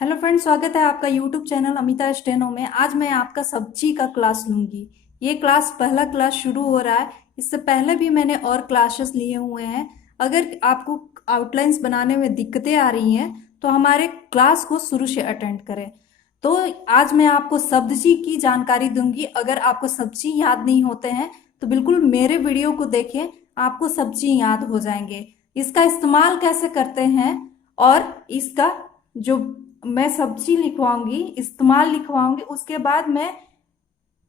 Hello friends, स्वागत है आपका यूट्यूब चैनल अमिता स्टेनो में। आज मैं आपका सब्जी का क्लास लूंगी। ये पहला क्लास शुरू हो रहा है। इससे पहले भी मैंने और क्लासेस लिए हुए हैं। अगर आपको आउटलाइंस बनाने में दिक्कतें आ रही हैं तो हमारे क्लास को शुरू से अटेंड करें। तो आज मैं आपको सब्जी की जानकारी दूंगी। अगर आपको सब्जी याद नहीं होते हैं तो बिल्कुल मेरे वीडियो को देखें, आपको सब्जी याद हो जाएंगे। इसका इस्तेमाल कैसे करते हैं और इसका जो मैं सब्जी लिखवाऊंगी, इस्तेमाल लिखवाऊंगी, उसके बाद मैं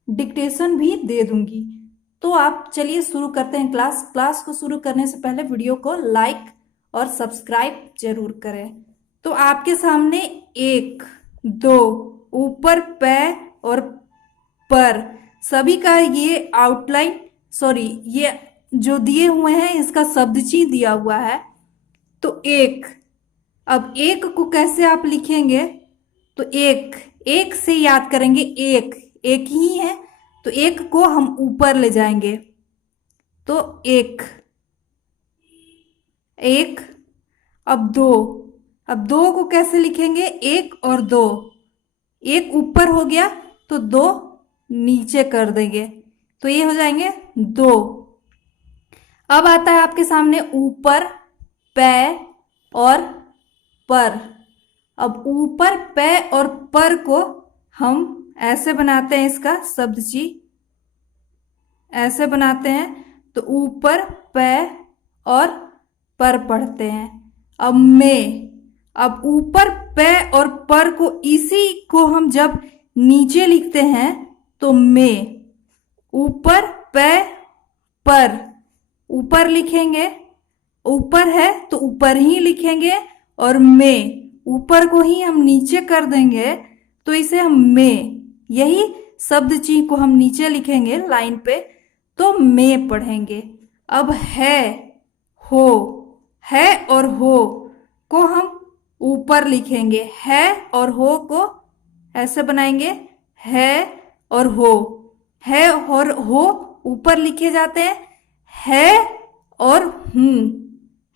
डिक्टेशन भी दे दूंगी। तो आप चलिए शुरू करते हैं क्लास को शुरू करने से पहले वीडियो को लाइक और सब्सक्राइब जरूर करें। तो आपके सामने एक, दो, ऊपर, पै और पर, सभी का ये आउटलाइन, सॉरी, ये जो दिए हुए हैं इसका शब्दची दिया हुआ है। तो एक, अब एक को कैसे आप लिखेंगे? तो एक, एक से याद करेंगे। एक एक ही है तो एक को हम ऊपर ले जाएंगे। तो एक, एक। अब दो, अब दो को कैसे लिखेंगे? एक और दो, एक ऊपर हो गया तो दो नीचे कर देंगे, तो ये हो जाएंगे दो। अब आता है आपके सामने ऊपर, पै और पर। अब ऊपर, पै और पर को हम ऐसे बनाते हैं, इसका शब्दची ऐसे बनाते हैं। तो ऊपर, पै और पर पढ़ते हैं। अब में, अब ऊपर, पै और पर को, इसी को हम जब नीचे लिखते हैं तो में, ऊपर, पै, पर, ऊपर लिखेंगे, ऊपर है तो ऊपर ही लिखेंगे, और में, ऊपर को ही हम नीचे कर देंगे तो इसे हम में, यही शब्द ची को हम नीचे लिखेंगे लाइन पे तो में पढ़ेंगे। अब हो, है और हो को हम ऊपर लिखेंगे, है और हो को ऐसे बनाएंगे, है और हो, है और हो ऊपर लिखे जाते हैं। है और हूं,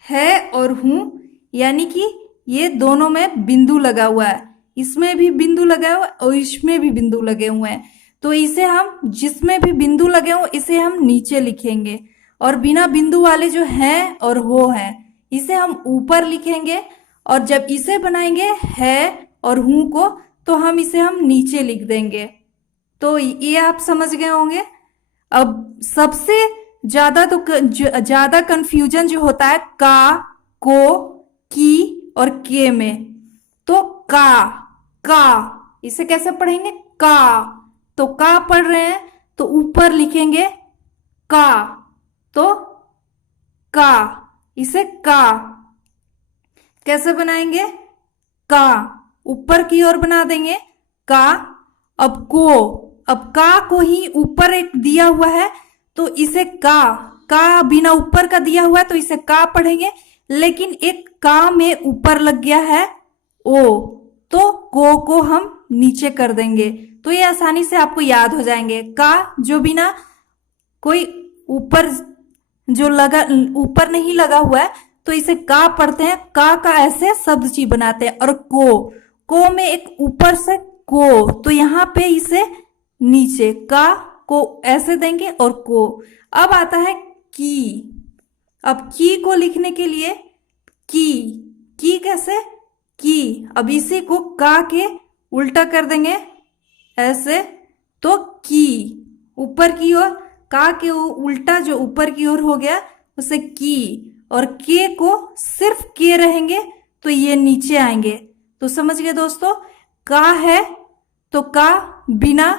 है और हूं, यानी कि ये दोनों में बिंदु लगा हुआ है, इसमें भी बिंदु लगा हुआ है और इसमें भी बिंदु लगे हुए हैं। तो इसे हम, जिसमें भी बिंदु लगे हो इसे हम नीचे लिखेंगे, और बिना बिंदु वाले जो हैं और हो हैं इसे हम ऊपर लिखेंगे। और जब इसे बनाएंगे है और हूं को, तो हम नीचे लिख देंगे। तो ये आप समझ गए होंगे। अब सबसे ज्यादा ज्यादा कंफ्यूजन जो होता है का, को, की और के में। तो का इसे कैसे पढ़ेंगे? का, तो का पढ़ रहे हैं तो ऊपर लिखेंगे का, तो का, इसे का कैसे बनाएंगे? का ऊपर की ओर बना देंगे का। अब को, अब का को ही ऊपर एक दिया हुआ है तो इसे का बिना ऊपर का दिया हुआ है तो इसे का पढ़ेंगे, लेकिन एक का में ऊपर लग गया है ओ, तो को हम नीचे कर देंगे। तो ये आसानी से आपको याद हो जाएंगे। का जो बिना कोई ऊपर, जो लगा ऊपर नहीं लगा हुआ है तो इसे का पढ़ते हैं, का ऐसे शब्द ची बनाते हैं। और को में एक ऊपर से को, तो यहाँ पे इसे नीचे का को ऐसे देंगे और को। अब आता है की। अब की को लिखने के लिए की कैसे? की, अब इसी को का के उल्टा कर देंगे ऐसे, तो की, ऊपर की ओर, का के उल्टा जो ऊपर की ओर हो गया उसे की, और के को सिर्फ के रहेंगे तो ये नीचे आएंगे। तो समझ गए दोस्तों, का है तो का बिना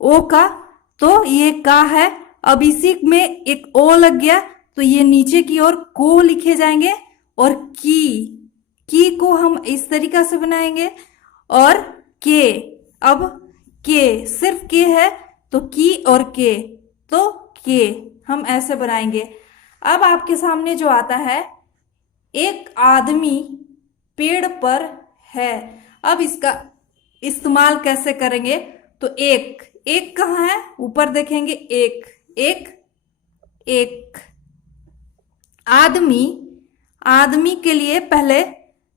ओ का, तो ये का है। अब इसी में एक ओ लग गया तो ये नीचे की ओर को लिखे जाएंगे, और की को हम इस तरीका से बनाएंगे। और के, अब के सिर्फ के है तो की और के, तो के हम ऐसे बनाएंगे। अब आपके सामने जो आता है, एक आदमी पेड़ पर है। अब इसका इस्तेमाल कैसे करेंगे? तो एक, एक कहाँ है? ऊपर देखेंगे, एक, एक, एक। आदमी, आदमी के लिए पहले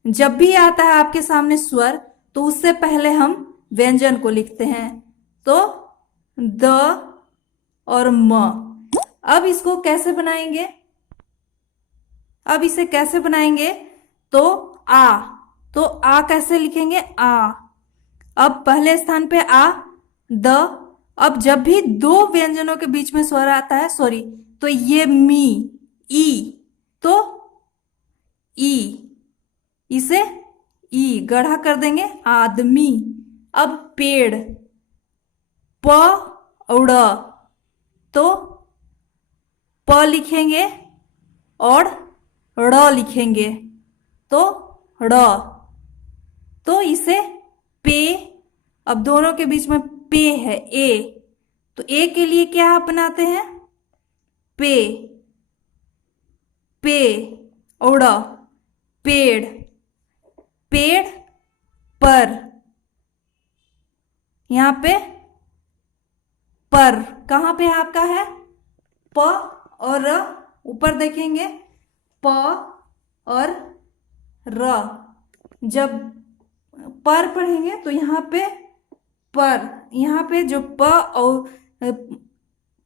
जब भी आता है आपके सामने स्वर तो उससे पहले हम व्यंजन को लिखते हैं। तो द और म। अब इसको कैसे बनाएंगे? अब इसे कैसे बनाएंगे? तो आ। तो आ कैसे लिखेंगे? आ। अब पहले स्थान पे आ, द। अब जब भी दो व्यंजनों के बीच में स्वर आता है, सॉरी, तो ये मी, ई, तो ई, इसे ई गढ़ा कर देंगे, आदमी। अब पेड़, प और ड़, तो प लिखेंगे और ड़ लिखेंगे, तो ड़। तो इसे पे, अब दोनों के बीच में पे है, ए, तो ए के लिए क्या आप बनाते हैं? पे, पे और ड़, पेड़, पेड़ पर, यहां पे पर कहां पे आपका है? प और र, ऊपर देखेंगे प और र। जब पर पढ़ेंगे तो यहाँ पे पर, यहाँ पे जो प और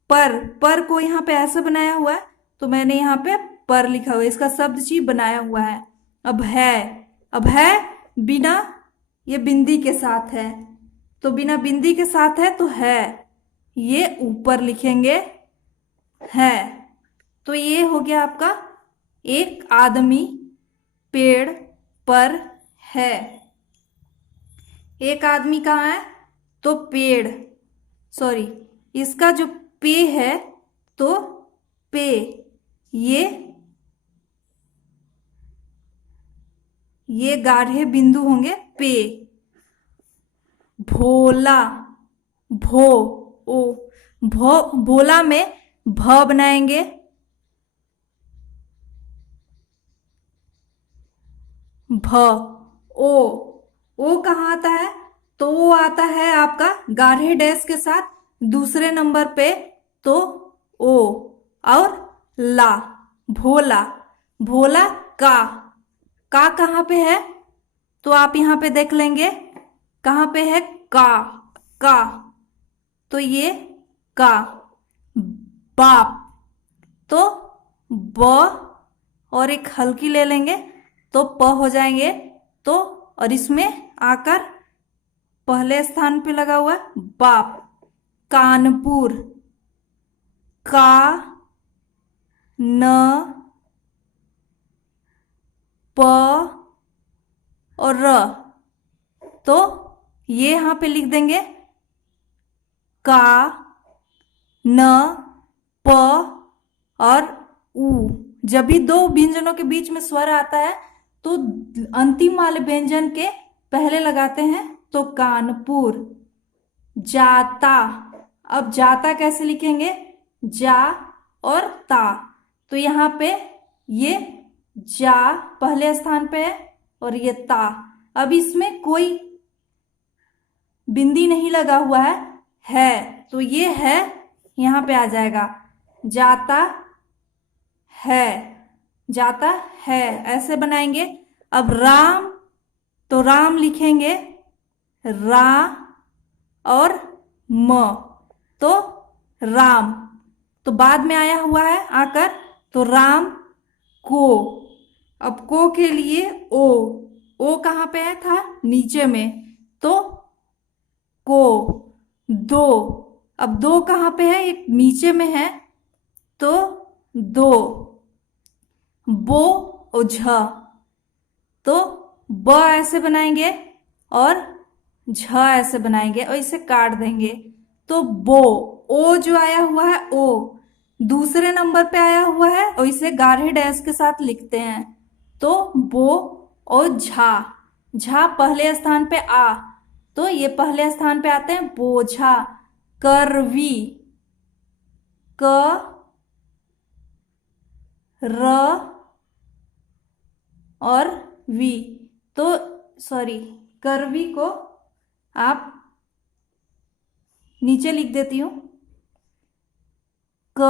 पर को यहाँ पे ऐसे बनाया हुआ है, तो मैंने यहाँ पे पर लिखा हुआ है, इसका शब्द चीज बनाया हुआ है। अब है, अब है बिना, ये बिंदी के साथ है, तो बिना बिंदी के साथ है तो है, ये ऊपर लिखेंगे है। तो ये हो गया आपका एक आदमी पेड़ पर है। एक आदमी कहाँ है? तो पेड़, सॉरी, इसका जो पे है तो पे, ये गाढ़े बिंदु होंगे पे। भोला, भो, ओ, भो, भोला में भ बनाएंगे, भ। ओ कहाँ आता है? तो वो आता है आपका गाढ़े डैश के साथ दूसरे नंबर पे, तो ओ और ला, भोला। भोला का कहाँ पे है? तो आप यहाँ पे देख लेंगे कहाँ पे है, का, तो ये का। बाप, तो ब और एक हल्की ले लेंगे तो प हो जाएंगे, तो और इसमें आकर पहले स्थान पे लगा हुआ बाप। कानपुर, का न प और र, तो ये यहां पे लिख देंगे का न प और उ। जब भी दो व्यंजनों के बीच में स्वर आता है तो अंतिम वाले व्यंजन के पहले लगाते हैं, तो कानपुर। जाता, अब जाता कैसे लिखेंगे? जा और ता, तो यहाँ पे ये जा पहले स्थान पे है और ये ता। अब इसमें कोई बिंदी नहीं लगा हुआ है, तो ये है यहाँ पे आ जाएगा, जाता है, जाता है, ऐसे बनाएंगे। अब राम, तो राम लिखेंगे रा और म, तो राम, तो बाद में आया हुआ है आकर, तो राम को। अब को के लिए ओ कहाँ पे है था? नीचे में, तो को। दो, अब दो कहाँ पे है? एक नीचे में है, तो दो। बो और झ, तो ब ऐसे बनाएंगे और झ ऐसे बनाएंगे और इसे काट देंगे, तो बो। ओ जो आया हुआ है, ओ दूसरे नंबर पे आया हुआ है और इसे गाढ़े डैश के साथ लिखते हैं, तो बो और झा। झा पहले स्थान पे आ, तो ये पहले स्थान पे आते हैं बोझा। करवी, क र और वी, तो सॉरी, करवी को आप नीचे लिख देती हूं, क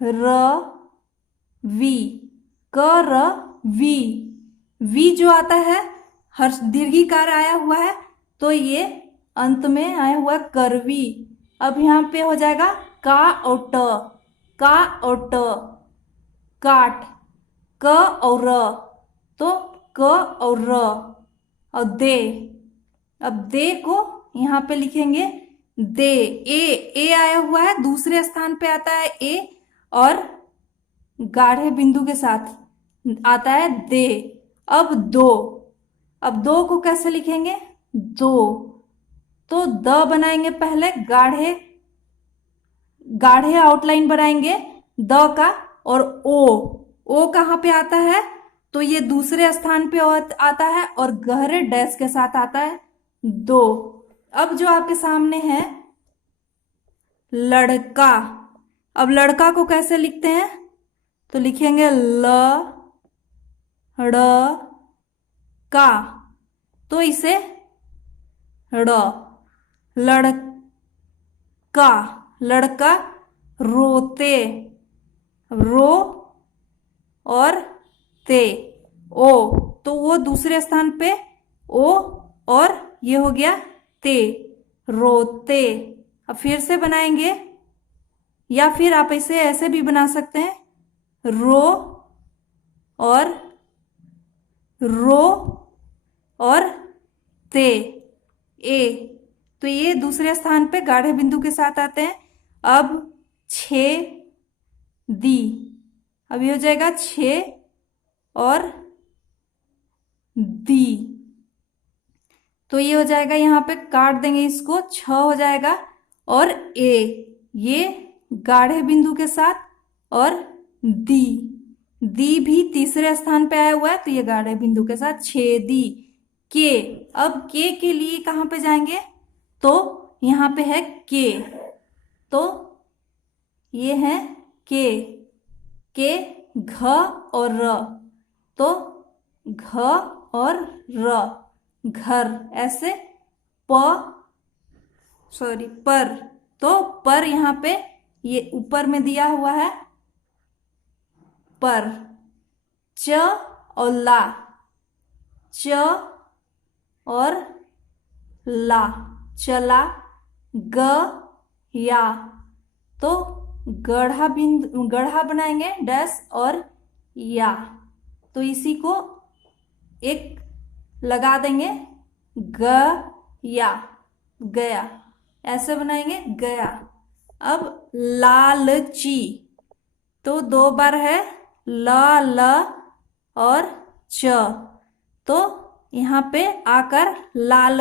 र वी, क र वी। वी जो आता है हर्ष दीर्घिकार आया हुआ है, तो ये अंत में आया हुआ करवी। अब यहाँ पे हो जाएगा का और ट, का और ट, काट, क और र, तो क और र, और दे। अब दे को यहाँ पे लिखेंगे दे। ए आया हुआ है, दूसरे स्थान पे आता है ए, और गाढ़े बिंदु के साथ आता है दे। अब दो, अब दो को कैसे लिखेंगे? दो, तो द बनाएंगे पहले, गाढ़े गाढ़े आउटलाइन बनाएंगे द का, और ओ कहाँ पे आता है? तो ये दूसरे स्थान पे आता है और गहरे डैश के साथ आता है दो। अब जो आपके सामने है लड़का, अब लड़का को कैसे लिखते हैं? तो लिखेंगे ल ड़ का, तो इसे ड़, लड़का, लड़का, रोते, रो और ते, ओ, तो वो दूसरे स्थान पे ओ, और ये हो गया ते, रोते। अब फिर से बनाएंगे, या फिर आप इसे ऐसे भी बना सकते हैं, रो और रो और ते, ए, तो ये दूसरे स्थान पे गाढ़े बिंदु के साथ आते हैं। अब छे दी, अब ये हो जाएगा छे और दी, तो ये हो जाएगा, यहाँ पे काट देंगे इसको, छ हो जाएगा, और ए, ये गाढ़े बिंदु के साथ, और दी, दी भी तीसरे स्थान पे आया हुआ है, तो ये गाढ़े बिंदु के साथ छेदी। के, अब के लिए कहाँ पे जाएंगे? तो यहाँ पे है के, तो ये है के घ और र, तो घ और र, घर। ऐसे प, सॉरी पर, तो पर यहाँ पे ये ऊपर में दिया हुआ है पर। च और ला, च और ला, चला, ग या, तो गढ़ा बिंदु, गढ़ा बनाएंगे डैश और या, तो इसी को एक लगा देंगे, ग या, गया, ऐसे बनाएंगे गया। अब लालची, तो दो बार है ल, ल और च, तो यहाँ पे आकर लाल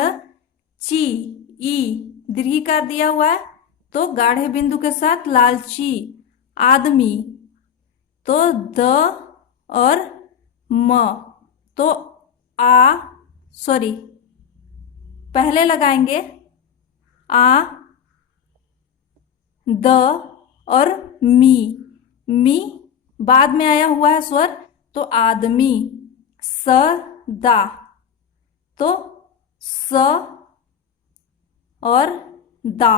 ची, ई दीर्घिकार दिया हुआ है, तो गाढ़े बिंदु के साथ लालची। आदमी, तो द और म, तो आ, सॉरी पहले लगाएंगे आ, द और मी बाद में आया हुआ है स्वर, तो आदमी। दा, तो स और दा,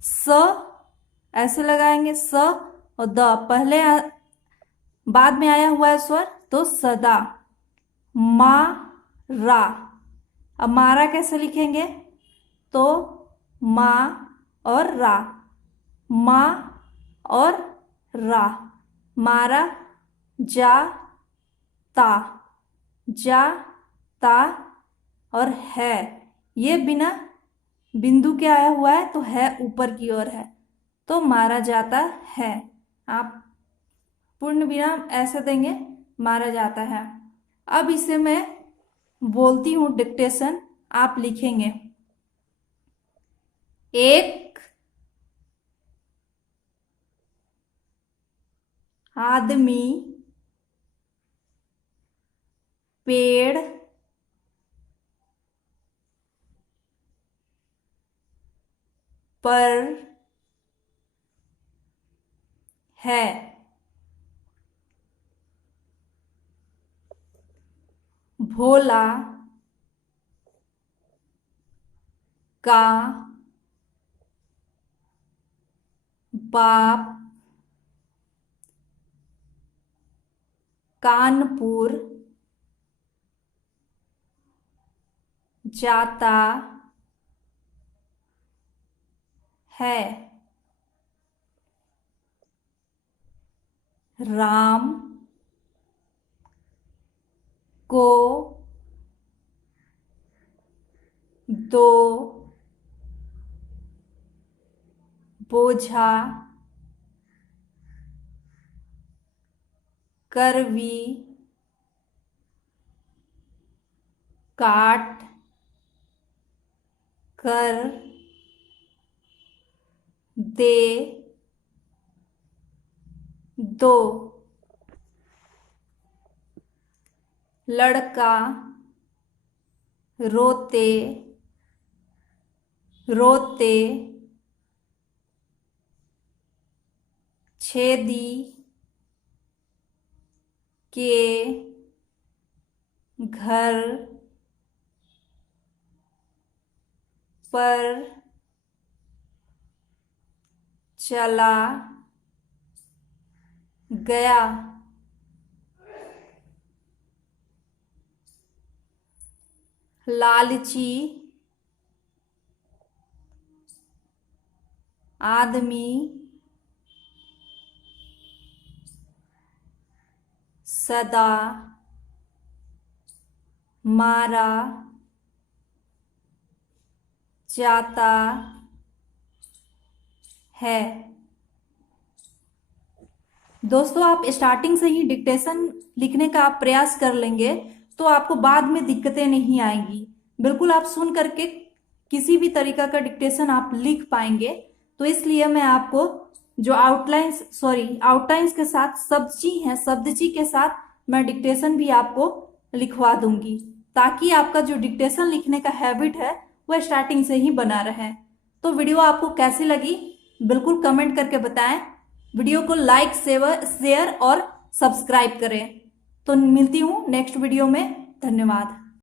स ऐसे लगाएंगे, स और द पहले बाद में आया हुआ है स्वर, तो सदा। रा, अब मारा कैसे लिखेंगे? तो मा और रा, मा और रा, मारा। जा ता, जा ता और है, ये बिना बिंदु के आया हुआ है, तो है ऊपर की ओर है, तो मारा जाता है। आप पूर्ण विराम ऐसे देंगे, मारा जाता है। अब इसे मैं बोलती हूं डिक्टेशन, आप लिखेंगे। एक आदमी पेड़ पर है। भोला का बाप कानपुर जाता है। राम को दो बोझा करवी काट कर दे दो। लड़का रोते रोते छेदी के घर पर चला गया। लालची आदमी सदा मारा जाता है। दोस्तों, आप स्टार्टिंग से ही डिक्टेशन लिखने का आप प्रयास कर लेंगे तो आपको बाद में दिक्कतें नहीं आएंगी। बिल्कुल आप सुन करके किसी भी तरीका का डिक्टेशन आप लिख पाएंगे। तो इसलिए मैं आपको जो आउटलाइंस के साथ शब्दची के साथ मैं डिक्टेशन भी आपको लिखवा दूंगी, ताकि आपका जो डिक्टेशन लिखने का हैबिट है वह स्टार्टिंग से ही बना रहे। तो वीडियो आपको कैसी लगी बिल्कुल कमेंट करके बताएं। वीडियो को लाइक शेयर और सब्सक्राइब करें। तो मिलती हूँ नेक्स्ट वीडियो में। धन्यवाद।